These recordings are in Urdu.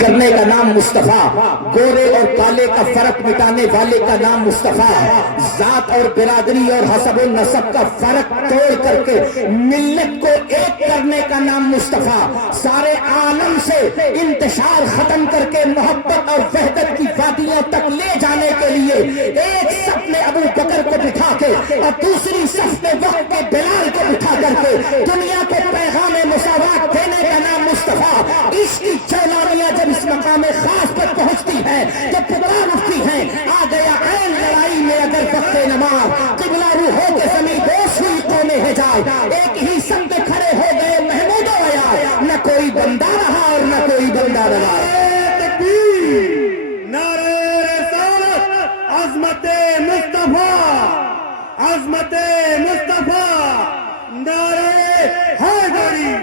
کرنے کا نام مصطفیٰ، گورے اور کالے کا فرق مٹانے والے کا نام مصطفیٰ، ذات اور برادری اور حسب و نسب کا فرق توڑ کر کے ملت کو ایک کرنے کا نام مصطفیٰ، سارے عالم سے انتشار ختم کر کے محبت اور وحدت کی وادیوں تک لے جانے کے لیے ایک صف میں ابو بکر کو بٹھا کے اور دوسری صف میں وقت کے بلال کو بٹھا کر کے دنیا کو پیغام مساوات دینے کا نام مصطفیٰ۔ عشق کی جولانیاں جب اس مقام خاص پر پہنچتی ہے، جب پکار اٹھتی ہیں، آ گیا عین لڑائی میں اگر وقت نماز، قبلہ روحوں کے زمین دوش ہوئی قوم حجاز، ایک ہی سمت کھڑے ہو گئے محمود و عیاض، نہ کوئی بندہ رہا اور نہ کوئی بندہ رہا۔ نعرہ رسالت، عظمت مصطفیٰ، عظمت مصطفیٰ، نعرہ حیدری۔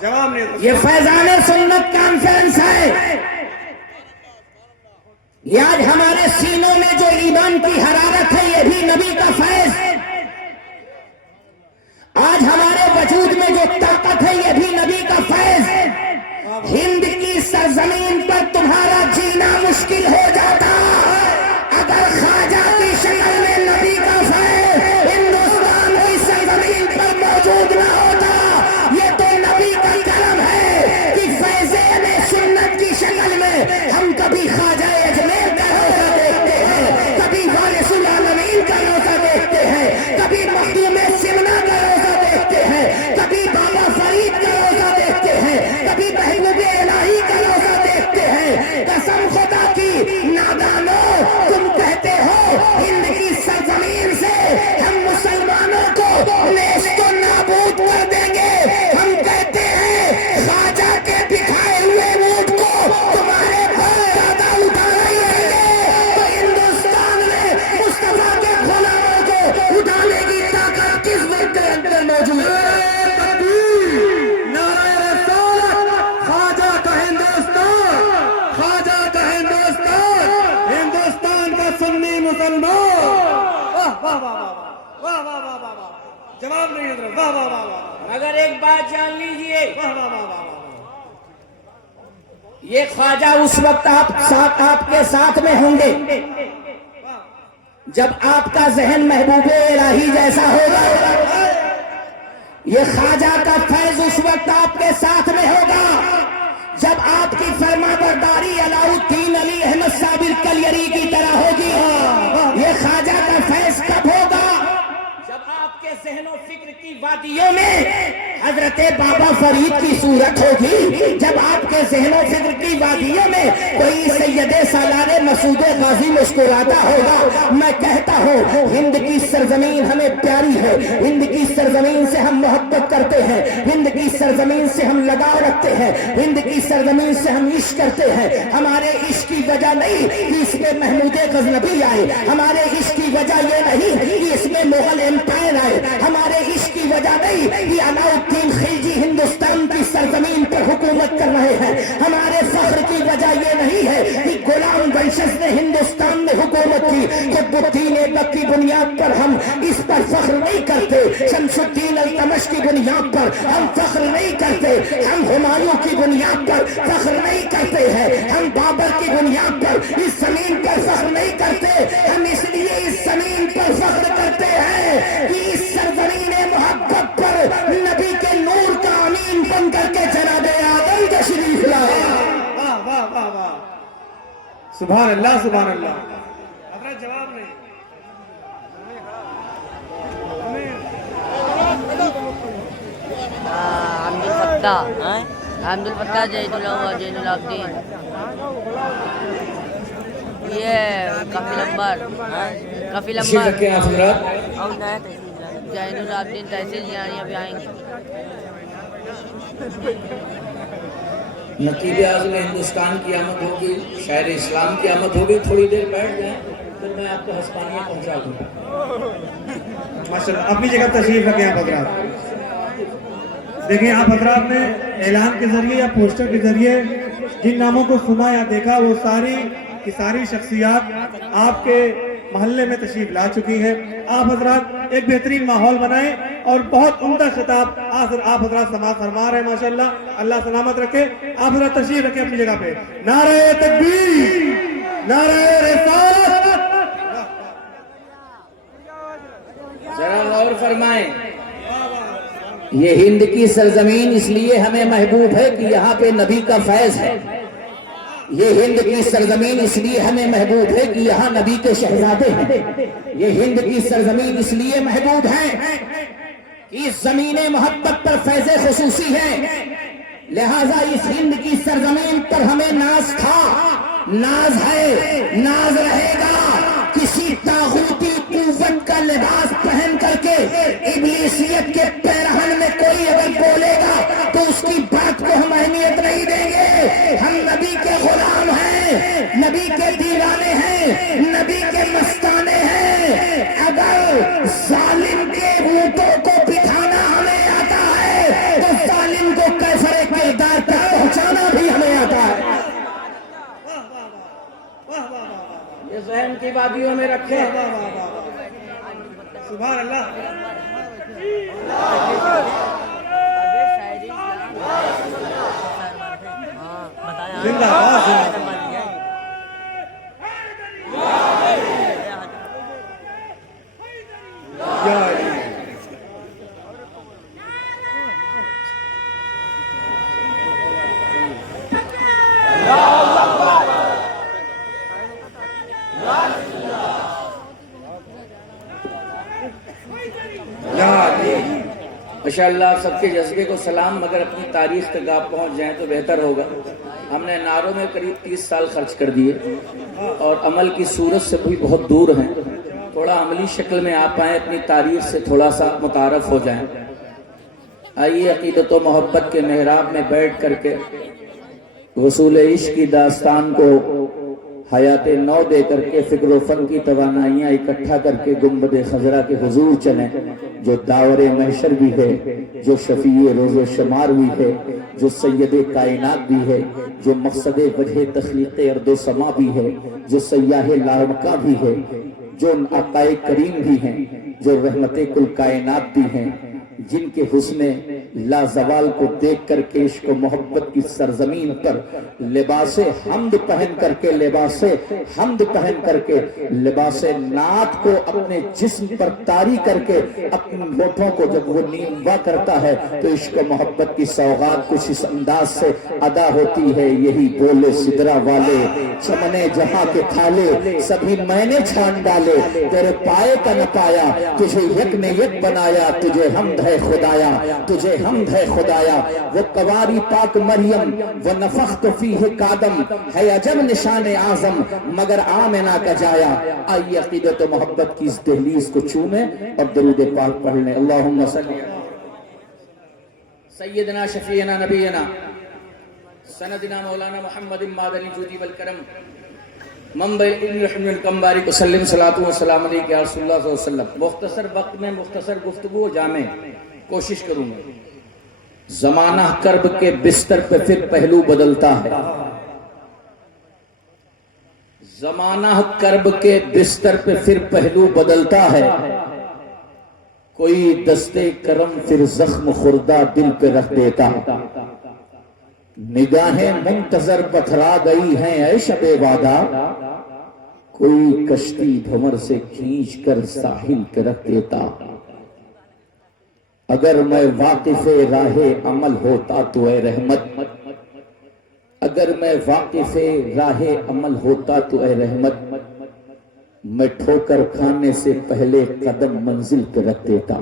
جواب نہیں، یہ فیضان سنت کانفرنس ہے، یہ آج ہمارے سینوں میں جو ایمان کی حرارت ہے یہ بھی نبی کا فیض، آج ہمارے وجود میں جو طاقت ہے یہ بھی نبی کا فیض۔ ہند کی سرزمین پر تمہارا جینا مشکل ہو جاتا اگر خواجہ کی شکل میں نبی کا فیض ہندوستان کی سرزمین پر موجود نہ ہوتا۔ یہ تو نبی کا کرم ہے کہ فیضان سنت کی شکل میں ہم کبھی خواجہ اجمیر کا روزہ دیکھتے ہیں، کبھی وارث العالمین کا روزہ دیکھتے ہیں، کبھی مخدوم سمنا کا روزہ دیکھتے ہیں، کبھی بابا فرید کا روزہ دیکھتے ہیں، کبھی محبوب الہی کا روزہ دیکھتے ہیں۔ قسم خدا کی نادانو، تم کہتے ہو ہند کی سرزمین سے ہم مسلمانوں کو نیست و نابود کر دیں گے، ہم کہتے ہیں خواجہ کے بکھائے ہوئے اونٹ کو تمہارے دادا اٹھا رہے ہیں، تو ہندوستان میں مصطفیٰ کے غلاموں کو اٹھانے کی طاقت کس وقت کے اندر موجود ہے؟ نعرہ رسالت، خواجہ کا ہندوستان، خواجہ کا ہندوستان، ہندوستان کا سنی مسلمان۔ واہ واہ واہ واہ واہ واہ واہ واہ، جواب نہیں حضرت، واہ واہ واہ واہ، مگر ایک بات جان لیجئے، واہ واہ واہ واہ۔ یہ خواجہ اس وقت آپ کے ساتھ میں ہوں گے جب آپ کا ذہن محبوب الہی جیسا ہوگا، یہ خواجہ کا فیض اس وقت آپ کے ساتھ میں ہوگا جب آپ کی فرما برداری علاؤ الدین علی احمد صابر کلیری کی طرح ہوگی۔ یہ خواجہ کا فیض کب ہوگا؟ جب آپ کے ذہن و فکر کی وادیوں میں حضرت بابا فرید کی صورت ہوگی، جب آپ کے ذہن و فکر کی وادیوں میں کوئی سید سالار مسعود غازی مسکراتا ہوگا۔ میں کہتا ہوں ہند کی سرزمین ہمیں پیاری ہے، ہند کی سرزمین سے ہم محبت کرتے ہیں، ہند کی سرزمین سے ہم لگاؤ رکھتے ہیں، ہند کی سرزمین سے ہم عشق کرتے ہیں۔ ہمارے عشق کی وجہ نہیں کہ اس میں محمود غزنوی آئے، ہمارے عشق کی وجہ یہ نہیں کہ اس میں مغل امپائر آئے، ہمارے عشق کی وجہ نہیں کہ علاؤ الدین خلجی ہندوستان کی سرزمین پر حکومت کر رہے ہیں، ہمارے فخر کی وجہ یہ نہیں ہے کہ غلام بنشس نے ہندوستان میں حکومت کی۔ قطب الدین ایبک کی بنیاد پر ہم اس پر فخر نہیں کرتے، شمس الدین التمش کی بنیاد پر ہم فخر نہیں کرتے، ہم ہمایوں کی بنیاد پر فخر نہیں کرتے ہیں، ہم بابر کی بنیاد پر اس زمین پر فخر نہیں کرتے، ہم اس لیے اس زمین پر فخر کرتے ہیں کہ اس سرزمین محبت پر نبی کے نور کا امین بن کر کے جناب آدم تشریف لائے۔ واہ واہ واہ واہ، سبحان اللہ سبحان اللہ۔ حضرت جواب نہیں۔ عبد الفتاح زید العابدین، یہ کافی نمبر زید العابدین تحصیل جانی ابھی آئیں گے۔ نقیب اعظم ہندوستان کی آمد ہوگی، شاعر اسلام کی آمد ہوگی، تھوڑی دیر بیٹھ جائیں پھر میں آپ کو ہسپانیہ پہنچا دوں گا۔ ماشاءاللہ، اپنی جگہ تشریف رکھیں آپ حضرات۔ دیکھیں آپ حضرات نے اعلان کے ذریعے یا پوسٹر کے ذریعے جن ناموں کو سنا یا دیکھا وہ ساری کی ساری شخصیات آپ کے محلے میں تشریف لا چکی ہیں. آپ حضرات ایک بہترین ماحول بنائیں اور بہت عمدہ خطاب آپ حضرات سماعت فرما رہے ہیں. ماشاءاللہ اللہ سلامت رکھے. آپ حضرات تشریف رکھیں اپنی جگہ پہ. نعرہ تکبیر، نعرہ رسالت. ذرا غور فرمائیں. یہ ہند کی سرزمین اس لیے ہمیں محبوب ہے کہ یہاں پہ نبی کا فیض ہے. یہ ہند کی سرزمین اس لیے ہمیں محبوب ہے کہ یہاں نبی کے شہزادے ہیں. یہ ہند کی سرزمین اس لیے محبوب ہے کہ اس زمین محبت پر فیض خصوصی ہے. لہذا اس ہند کی سرزمین پر ہمیں ناز تھا، ناز ہے، ناز رہے گا. کسی طاغوتی قوت کا لباس پہن کر کے ابلیسیت کے پیرہن میں کوئی اگر بولے گا تو اس کی بات کو ہم اہمیت نہیں دیں گے. ہم نبی کے غلام ہیں، نبی کے دیوانے ہیں، نبی کے مستانے ہیں. اگر ظالم کے اونٹوں کو بٹھانا ہمیں آتا ہے تو ظالم کو کیفر کردار تک پہنچانا بھی ہمیں آتا ہے. یہ ذہن کی وادیوں میں رکھے. سبحان اللہ. زندہ باد. ماشاءاللہ آپ سب کے جذبے کو سلام. مگر اپنی تاریخ تک آپ پہنچ جائیں تو بہتر ہوگا. ہم نے نعروں میں قریب 30 سال خرچ کر دیے اور عمل کی صورت سے بھی بہت دور ہیں. تھوڑا عملی شکل میں آپ آئیں، اپنی تاریخ سے تھوڑا سا متعارف ہو جائیں. آئیے عقیدت و محبت کے محراب میں بیٹھ کر کے وصول عشق کی داستان کو حیات نو دے کر کے فکر و فن کی توانائیاں اکٹھا کر کے گنبد خضرا کے حضور چلیں، جو داور محشر بھی ہے، جو شفیع روز و شمار بھی ہے، جو سید کائنات بھی ہے، جو مقصد وجہ تخلیق ارض و سما بھی ہے، جو سیاح لامکا بھی ہے، جو عطائے کریم بھی ہیں، جو رحمت کل کائنات بھی ہیں، جن کے حسن لازوال کو دیکھ کر کے عشق و محبت کی سرزمین پر لباس حمد پہن کر کے لباس نعت کو اپنے جسم پر طاری کر کے اپنے ہونٹوں کو جب وہ نیموا کرتا ہے تو عشق و محبت کی سوغات کچھ اس انداز سے ادا ہوتی ہے. یہی بولے سدرا والے چمنے جہاں کے تھالے سبھی میں نے چھان ڈالے، تیرے پائے کا نہ پایا، تجھے یک نے یک بنایا، تجھے حمد ہے خدایا، تجھے حمد ہے خدایا. وہ قواری پاک مریم وہ نفخت فیہ کادم ہے عجب نشان اعظم مگر آمنہ کا جایا. آئیے عقیدت و محبت کی اس دہلیز کو چومیں اور درود پاک پڑھ لیں. اللہم صلی سیدنا شفیعنا نبینا سندنا مولانا محمد مادنی جودی والکرم منبع علم رحم الکم بارک وسلم صلاۃ و سلام علیک یا رسول اللہ صلی اللہ علیہ وسلم. مختصر وقت میں مختصر گفتگو جامع کوشش کروں گا. زمانہ کرب کے بستر پہ پھر پہلو بدلتا ہے. زمانہ کرب کے بستر پہ پھر پہلو بدلتا ہے. کوئی دستے کرم پھر زخم خوردہ دل پہ رکھ دیتا. نگاہیں منتظر پتھرا گئی ہیں اے شب وعدہ، کوئی کشتی بھمر سے کھینچ کر ساحل پہ رکھ دیتا. اگر میں واقف راہ عمل ہوتا تو اے رحمت، اگر میں واقف راہ عمل ہوتا تو اے رحمت، میں ٹھوکر کھانے سے پہلے قدم منزل پہ رکھ دیتا.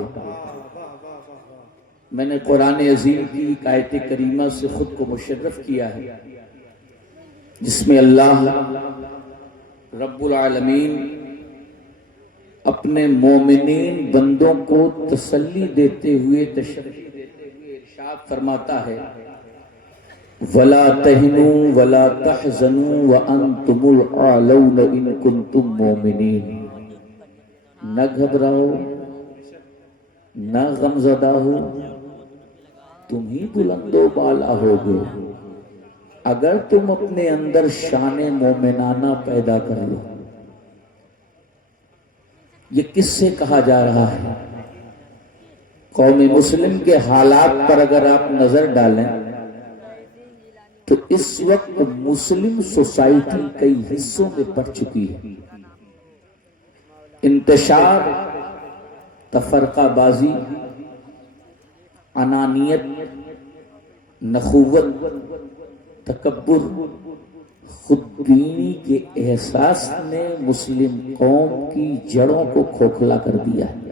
میں نے قرآن عظیم کی ایک آیت کریمہ سے خود کو مشرف کیا ہے جس میں اللہ رب العالمین اپنے مومنین بندوں کو تسلی دیتے ہوئے تشریح دیتے ہوئے ارشاد فرماتا ہے وَلَا تَهِنُوا وَلَا تَحْزَنُوا وَأَنْتُمُ الْأَعْلَوْنَ إِن كُنتُم مُؤْمِنِينَ. نہ گھبراؤ نہ غمزدہ ہو، تم ہی بلند و بالا ہوگے اگر تم اپنے اندر شان مومنانہ پیدا کر لو. یہ کس سے کہا جا رہا ہے؟ قوم مسلم کے حالات پر اگر آپ نظر ڈالیں تو اس وقت مسلم سوسائٹی کئی حصوں میں بٹ چکی ہے۔ انتشار، تفرقہ بازی، انانیت، نخوت، تکبر، خود بینی کے احساس نے مسلم قوم کی جڑوں کو کھوکھلا کر دیا ہے۔